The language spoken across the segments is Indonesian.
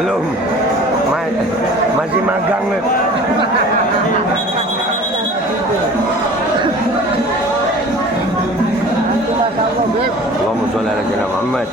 Belum. Masih magang nih. Allahumma sholli ala sayyidina Muhammad.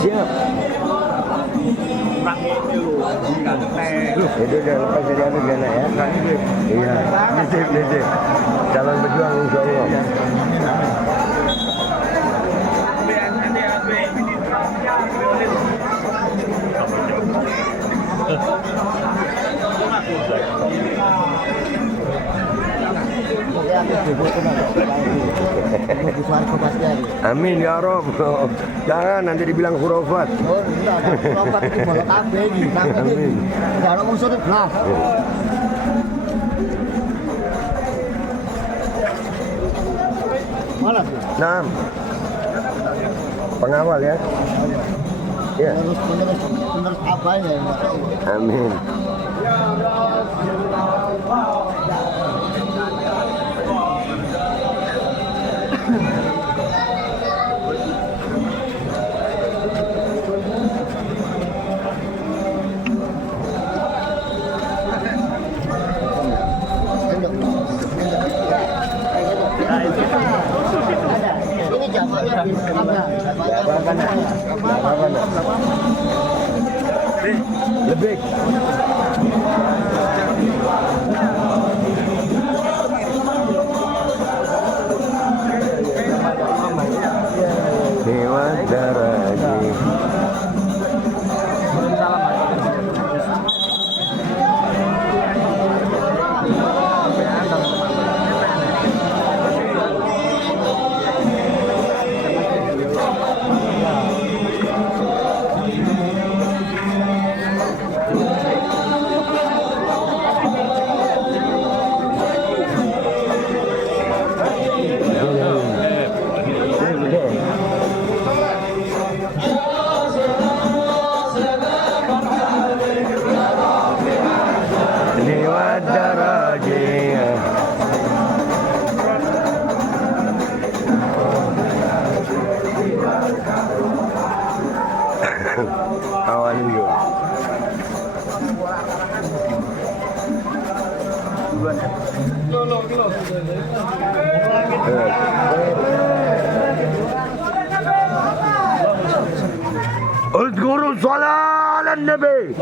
Siap. Itu udah lepas dari anu Gana ya? Iya, nitip. Calon pejuang insya Allah. Amin ya Rob. Jangan nanti dibilang khurafat. Oh, enggak ada khurafat itu bolak kabeh iki. Amin. Enggak ada musuh blas. Mana sih? Nah. Pengawal ya. Iya. Terus apa ya? Amin. Lebih. Dewa Daraji. Dewa Daraji. Kawan juga. اذكروا الصلاة على النبي.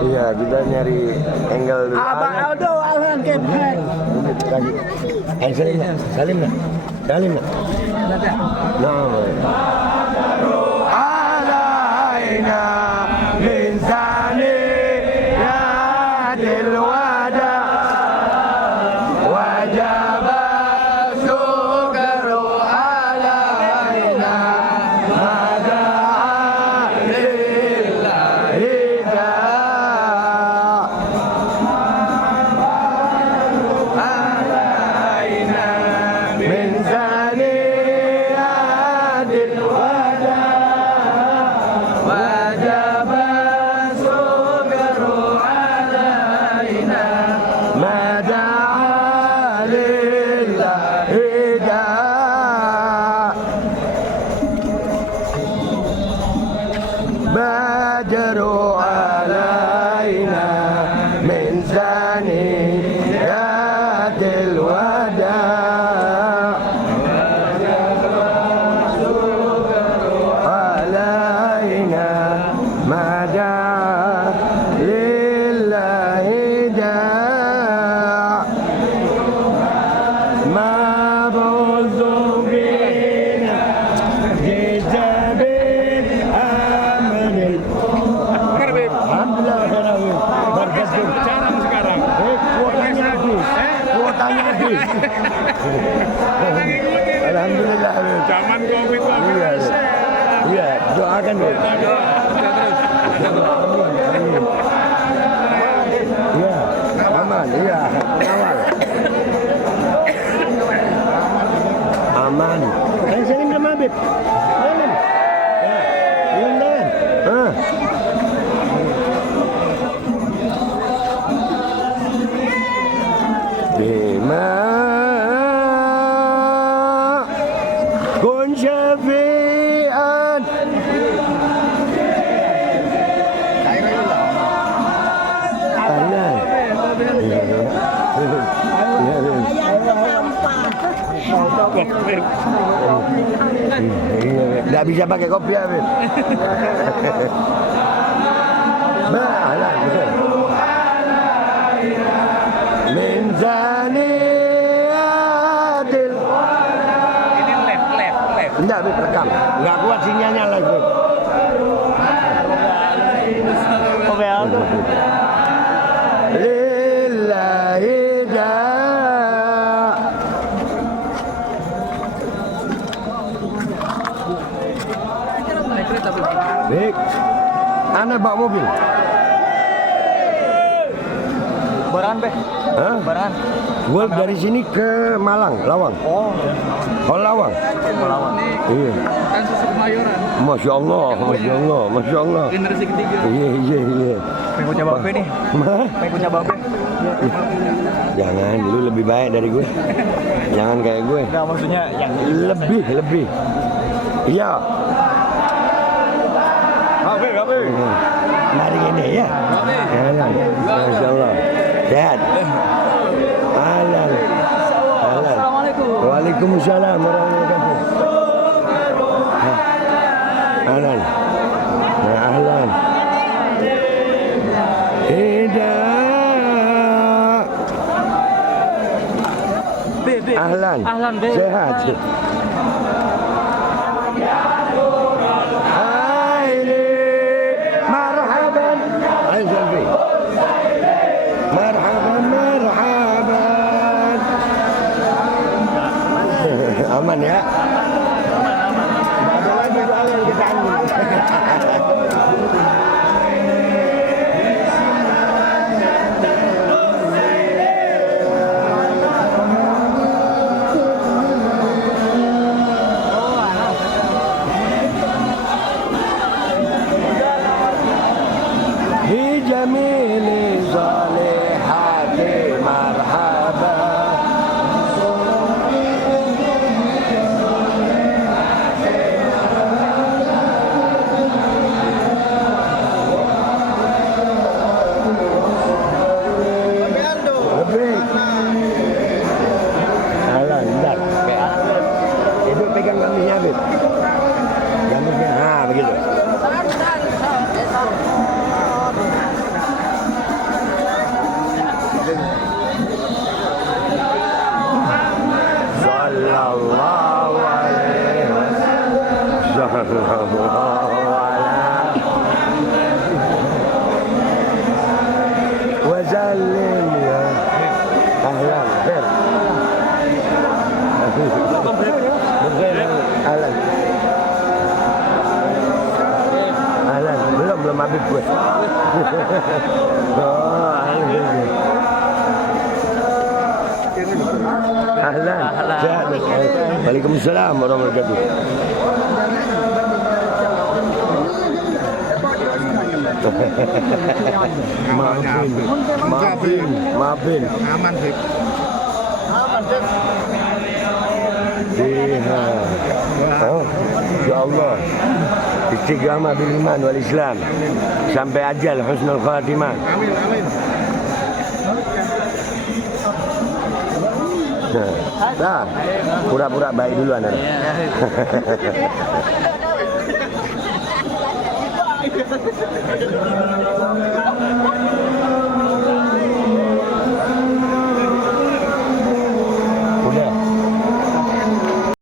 Iya, kita nyari angle dulu. Abang Aldo Alhan Kepek. Salim nak? Alaina min zaniyatil wada wajib syukru alaina mada lillahi alaina min zaniyatil wada wajib syukru alaina mada lillahi badru alaina min zaniyatil wada alaina mada lillahi ma buzu bina Habib. Jangan. Ya. Jangan. Bima kun syafi'an. Tidak bisa pakai kopi ya, Bin. Malah, betul. Min zaniyatil. Ini left. Tidak, Bin, rekam. Nggak kuat sinyalnya lagi. Kopi apa? Lillahi Baik, Ana bawa mobil. Baran be. Hah? Baran. Gue dari sini ke Malang, Lawang. Oh. Lawang. Melawan. Iya. Kan susu Kemayoran. Masya Allah, Masya Allah, Masya Allah. Generasi ketiga. Iya. Pengen punya babe nih. Mah? Pengen punya babe. Jangan, lu lebih baik dari gue. Jangan kayak gue. Enggak maksudnya yang Lebih. Iya. babe. Mari ini ya. Jalan. Masya Allah. Sehat. Ahlan. Assalamualaikum. Waalaikumsalam warahmatullahi wabarakatuh. Ahlan. Ahlan. Tidak. Be. Ahlan. Ahlan be. Sehat. Marhaban. Ayo selfie. Marhaban. Aman ya. Ada lagi soalnya kita ambil. Jamili salihati marhaba. Lebih. Alah, bentar. Ibu pegang gamisnya, Bib. Gamisnya, begitu. Sallallahu alaihi wasallam ya. Ahlan, khair. Ahlan, belum habis gue. Oh, ahlan. Sehat. Waalaikumsalam warahmatullahi wabarakatuh. Maafin. Aman sih. Iya. Oh, ya Allah. Istiqamah bil iman wal Islam sampai ajal husnul khatimah. Amin. Nah, pura-pura baik dulu anak.